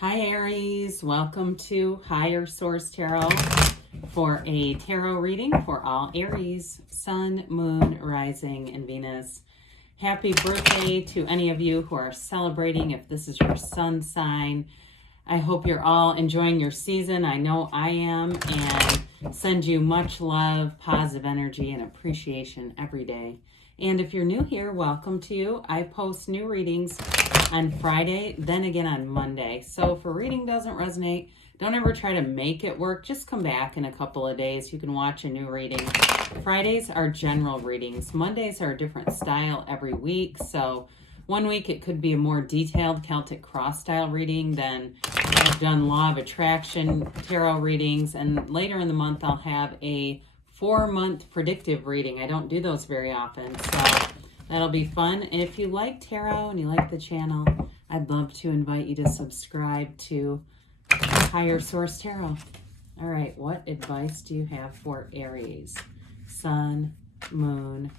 Hi Aries, welcome to Higher Source Tarot for a tarot reading for all Aries, Sun, Moon, Rising, and Venus. Happy birthday to any of you who are celebrating if this is your sun sign. I hope you're all enjoying your season. I know I am, and send you much love, positive energy, and appreciation every day. And if you're new here, welcome to you. I post new readings on Friday, then again on Monday. So if a reading doesn't resonate, don't ever try to make it work. Just come back in a couple of days. You can watch a new reading. Fridays are general readings. Mondays are a different style every week. So one week it could be a more detailed Celtic cross style reading. Then I've done Law of Attraction tarot readings. And later in the month, I'll have a 4-month predictive reading. I don't do those very often, so that'll be fun. And if you like tarot and you like the channel, I'd love to invite you to subscribe to Higher Source Tarot. All right, what advice do you have for Aries? Sun, Moon,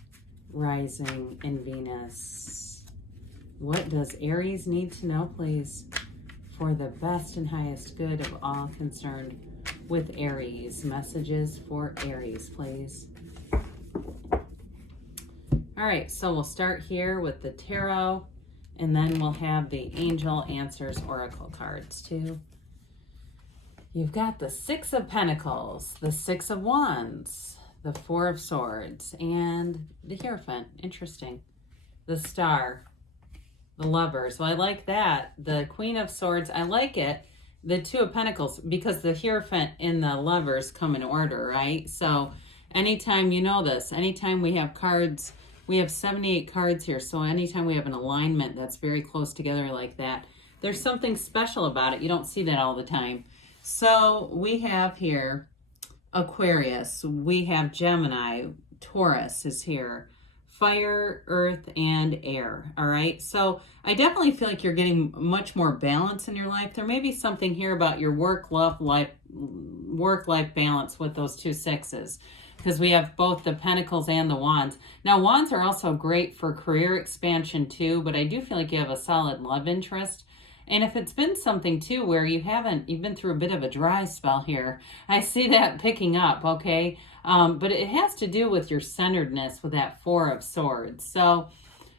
Rising, and Venus. What does Aries need to know, please, for the best and highest good of all concerned with Aries? Messages for Aries, please. All right, so we'll start here with the tarot, and then we'll have the Angel Answers Oracle cards too. You've got the Six of Pentacles, the Six of Wands, the Four of Swords, and the Hierophant. Interesting. The Star, the Lovers. Well, I like that. The Queen of Swords, I like it. The Two of Pentacles, because the Hierophant and the Lovers come in order, right? So anytime, you know this, anytime we have cards, we have 78 cards here, so anytime we have an alignment that's very close together like that, there's something special about it. You don't see that all the time. So we have here Aquarius, we have Gemini, Taurus is here, fire, earth, and air. All right, so I definitely feel like you're getting much more balance in your life. There may be something here about your work-life balance with those two sixes, because we have both the Pentacles and the Wands. Now, Wands are also great for career expansion too, but I do feel like you have a solid love interest. And if it's been something too where you've been through a bit of a dry spell here, I see that picking up, okay? But it has to do with your centeredness with that Four of Swords. So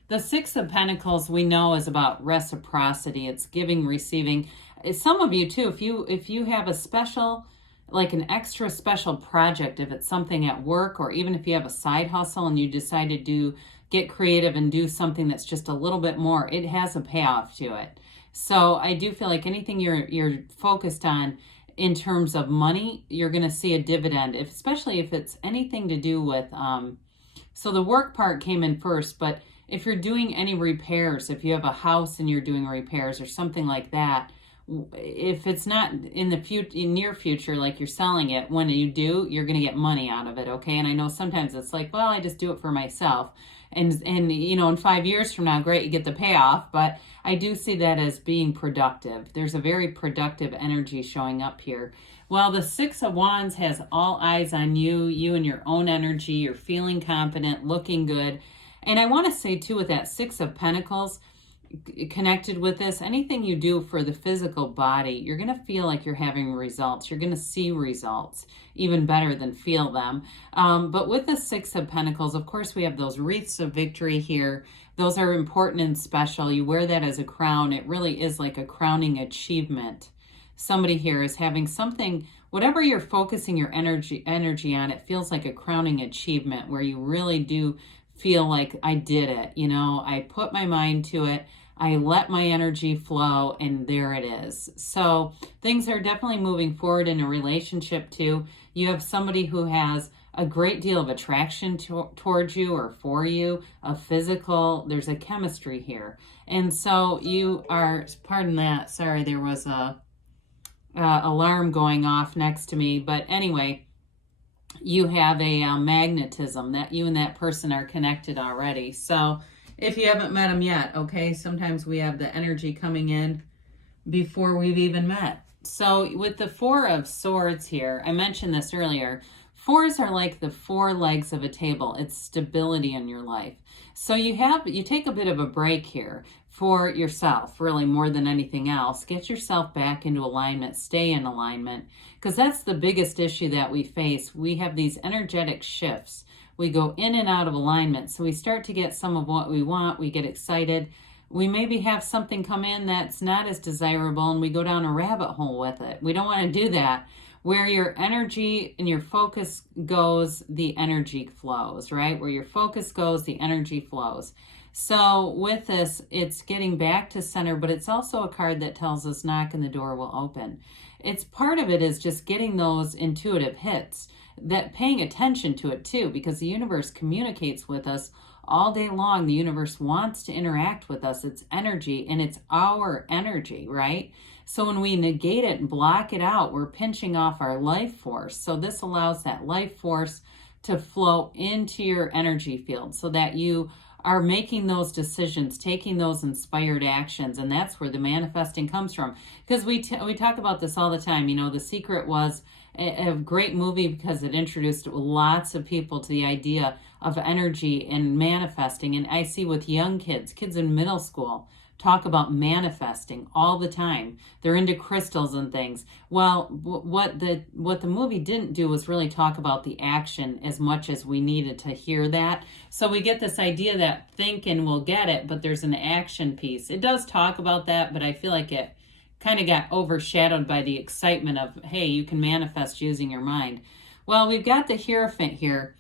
the Six of Pentacles we know is about reciprocity. It's giving, receiving. Some of you too, if you have a special, like an extra special project, if it's something at work, or even if you have a side hustle and you decide to get creative and do something that's just a little bit more, it has a payoff to it. So I do feel like anything you're focused on in terms of money, you're going to see a dividend, especially if it's anything to do with, so the work part came in first, but if you're doing any repairs, if you have a house and you're doing repairs or something like that, if it's not in the near future, like you're selling it, when you do, you're going to get money out of it, okay? And I know sometimes it's like, well, I just do it for myself. And you know, in 5 years from now, great, you get the payoff. But I do see that as being productive. There's a very productive energy showing up here. Well, the Six of Wands has all eyes on you, you and your own energy. You're feeling confident, looking good. And I want to say too, with that Six of Pentacles, connected with this, anything you do for the physical body, you're going to feel like you're having results. You're going to see results even better than feel them. But with the Six of Pentacles, of course, we have those wreaths of victory here. Those are important and special. You wear that as a crown. It really is like a crowning achievement. Somebody here is having something, whatever you're focusing your energy on, it feels like a crowning achievement where you really do feel like I did it. You know, I put my mind to it. I let my energy flow, and there it is. So things are definitely moving forward in a relationship too. You have somebody who has a great deal of attraction towards you or for you, a physical, there's a chemistry here. And so you are, pardon that, sorry, there was a alarm going off next to me. But anyway, you have a magnetism that you and that person are connected already. So if you haven't met them yet, okay, sometimes we have the energy coming in before we've even met. So with the Four of Swords here, I mentioned this earlier, fours are like the four legs of a table. It's stability in your life. So you take a bit of a break here for yourself, really, more than anything else. Get yourself back into alignment, stay in alignment, because that's the biggest issue that we face. We have these energetic shifts. We go in and out of alignment, so we start to get some of what we want, we get excited. We maybe have something come in that's not as desirable, and we go down a rabbit hole with it. We don't want to do that. Where your energy and your focus goes, the energy flows, right? Where your focus goes, the energy flows. So with this, it's getting back to center, but it's also a card that tells us knock and the door will open. It's part of it is just getting those intuitive hits, that paying attention to it too, because the universe communicates with us all day long. The universe wants to interact with us. It's energy, and it's our energy, right? So when we negate it and block it out, we're pinching off our life force. So this allows that life force to flow into your energy field so that you are making those decisions, taking those inspired actions. And that's where the manifesting comes from. Because we talk about this all the time. You know, The Secret was a great movie because it introduced lots of people to the idea of energy and manifesting. And I see with young kids in middle school, talk about manifesting all the time. They're into crystals and things. Well, what the movie didn't do was really talk about the action as much as we needed to hear that. So we get this idea that think and we'll get it, but there's an action piece. It does talk about that, but I feel like it kind of got overshadowed by the excitement of, hey, you can manifest using your mind. Well, we've got the Hierophant here.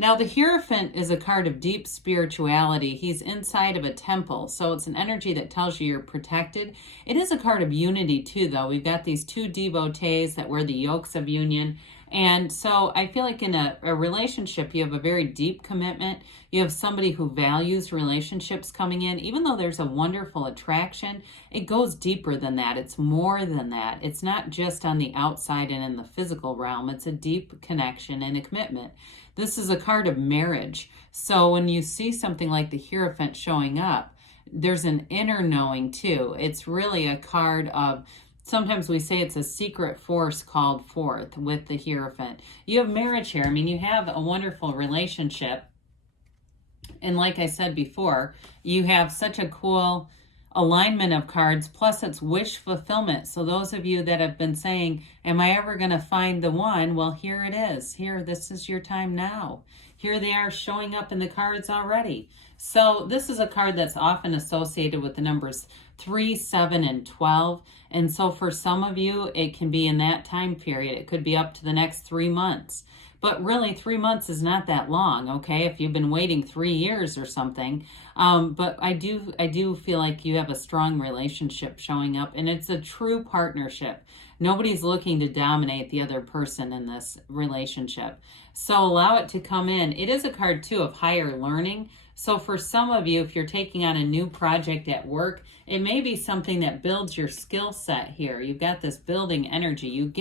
Now, the Hierophant is a card of deep spirituality. He's inside of a temple, so it's an energy that tells you you're protected. It is a card of unity, too, though. We've got these two devotees that wear the yokes of union. And so I feel like in a relationship, you have a very deep commitment. You have somebody who values relationships coming in. Even though there's a wonderful attraction, it goes deeper than that. It's more than that. It's not just on the outside and in the physical realm. It's a deep connection and a commitment. This is a card of marriage. So when you see something like the Hierophant showing up, there's an inner knowing too. It's really a card of, sometimes we say it's a secret force called forth with the Hierophant. You have marriage here. I mean, you have a wonderful relationship. And like I said before, you have such a cool alignment of cards, plus it's wish fulfillment. So those of you that have been saying, am I ever going to find the one? Well, here it is. Here, this is your time now. Here they are showing up in the cards already. So this is a card that's often associated with the numbers 3, 7, and 12. And so for some of you, it can be in that time period. It could be up to the next 3 months. But really, 3 months is not that long, okay? If you've been waiting 3 years or something. But I do feel like you have a strong relationship showing up, and it's a true partnership. Nobody's looking to dominate the other person in this relationship. So allow it to come in. It is a card, too, of higher learning. So for some of you, if you're taking on a new project at work, it may be something that builds your skill set here. You've got this building energy.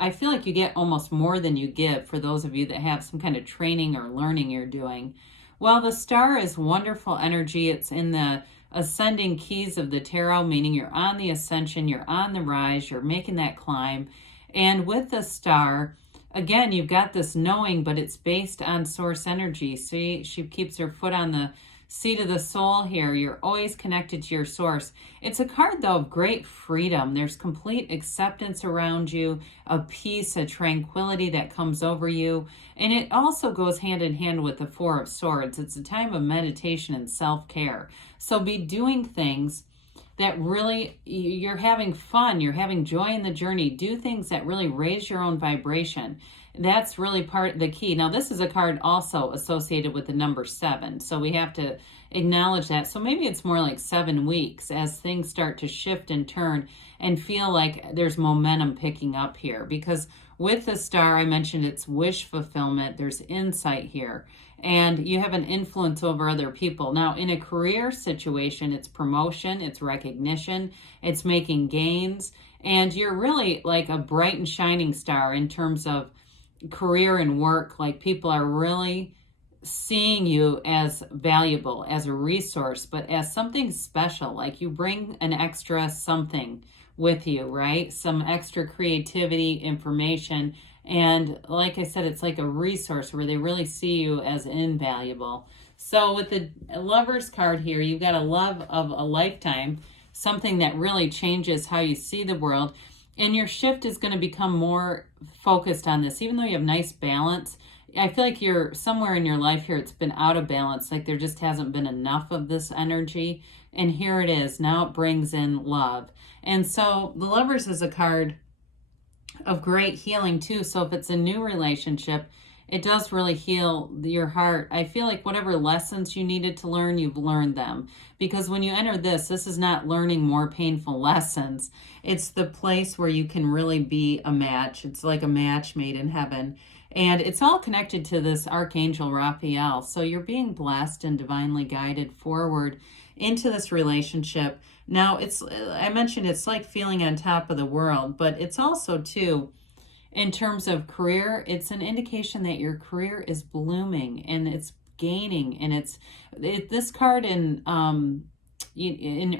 I feel like you get almost more than you give for those of you that have some kind of training or learning you're doing. Well, the star is wonderful energy. It's in the ascending keys of the tarot, meaning you're on the ascension, you're on the rise, you're making that climb. And with the star, again, you've got this knowing, but it's based on source energy. See, she keeps her foot on the seat of the soul here. You're always connected to your source. It's a card, though, of great freedom. There's complete acceptance around you, a peace, a tranquility that comes over you. And it also goes hand in hand with the Four of Swords. It's a time of meditation and self-care. So be doing things that really, you're having fun, you're having joy in the journey. Do things that really raise your own vibration. That's really part of the key. Now, this is a card also associated with the number 7. So we have to acknowledge that. So maybe it's more like 7 weeks as things start to shift and turn and feel like there's momentum picking up here. Because with the star, I mentioned it's wish fulfillment. There's insight here. And you have an influence over other people. Now, in a career situation, it's promotion, it's recognition, it's making gains. And you're really like a bright and shining star in terms of career and work. Like people are really seeing you as valuable, as a resource, but as something special. Like you bring an extra something with you, right? Some extra creativity, information. And like I said, it's like a resource where they really see you as invaluable. So with the Lovers card here, you've got a love of a lifetime, something that really changes how you see the world. And your shift is going to become more focused on this. Even though you have nice balance, I feel like you're somewhere in your life here, it's been out of balance. Like there just hasn't been enough of this energy. And here it is. Now it brings in love. And so the Lovers is a card of great healing too. So if it's a new relationship, it does really heal your heart. I feel like whatever lessons you needed to learn, you've learned them. Because when you enter this is not learning more painful lessons. It's the place where you can really be a match. It's like a match made in heaven. And it's all connected to this Archangel Raphael. So you're being blessed and divinely guided forward into this relationship. Now, I mentioned it's like feeling on top of the world, but it's also too, in terms of career, it's an indication that your career is blooming and it's gaining. And this card in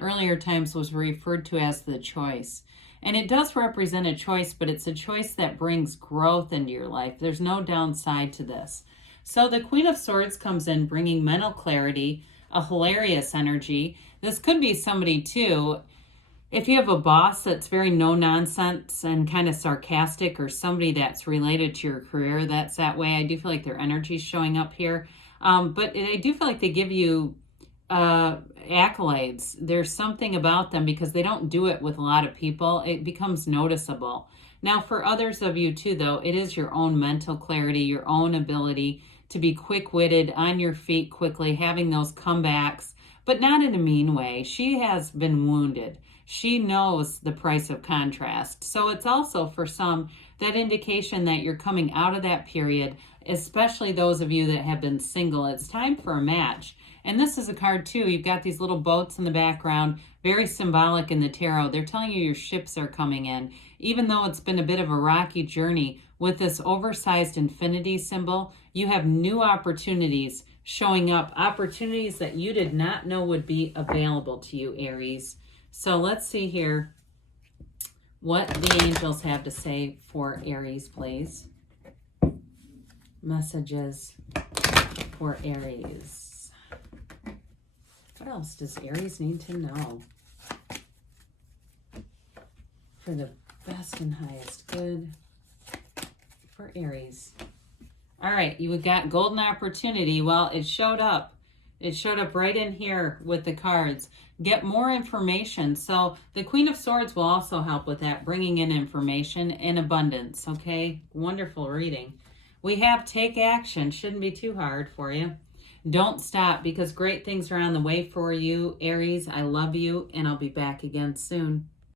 earlier times was referred to as the choice. And it does represent a choice, but it's a choice that brings growth into your life. There's no downside to this. So the Queen of Swords comes in bringing mental clarity, a hilarious energy. This could be somebody too. If you have a boss that's very no-nonsense and kind of sarcastic, or somebody that's related to your career that's that way, I do feel like their energy's showing up here. But I do feel like they give you accolades. There's something about them because they don't do it with a lot of people. It becomes noticeable. Now, for others of you too, though, it is your own mental clarity, your own ability to be quick-witted, on your feet quickly, having those comebacks, but not in a mean way. She has been wounded. She knows the price of contrast. So it's also for some that indication that you're coming out of that period, especially those of you that have been single. It's time for a match. And this is a card too. You've got these little boats in the background, very symbolic in the tarot. They're telling you your ships are coming in. Even though it's been a bit of a rocky journey, with this oversized infinity symbol, you have new opportunities showing up, opportunities that you did not know would be available to you, Aries. So let's see here what the angels have to say for Aries, please. Messages for Aries. What else does Aries need to know for the best and highest good for Aries? All right, you got golden opportunity. Well, it showed up. It showed up right in here with the cards. Get more information. So the Queen of Swords will also help with that, bringing in information in abundance, okay? Wonderful reading. We have take action. Shouldn't be too hard for you. Don't stop, because great things are on the way for you, Aries. I love you, and I'll be back again soon.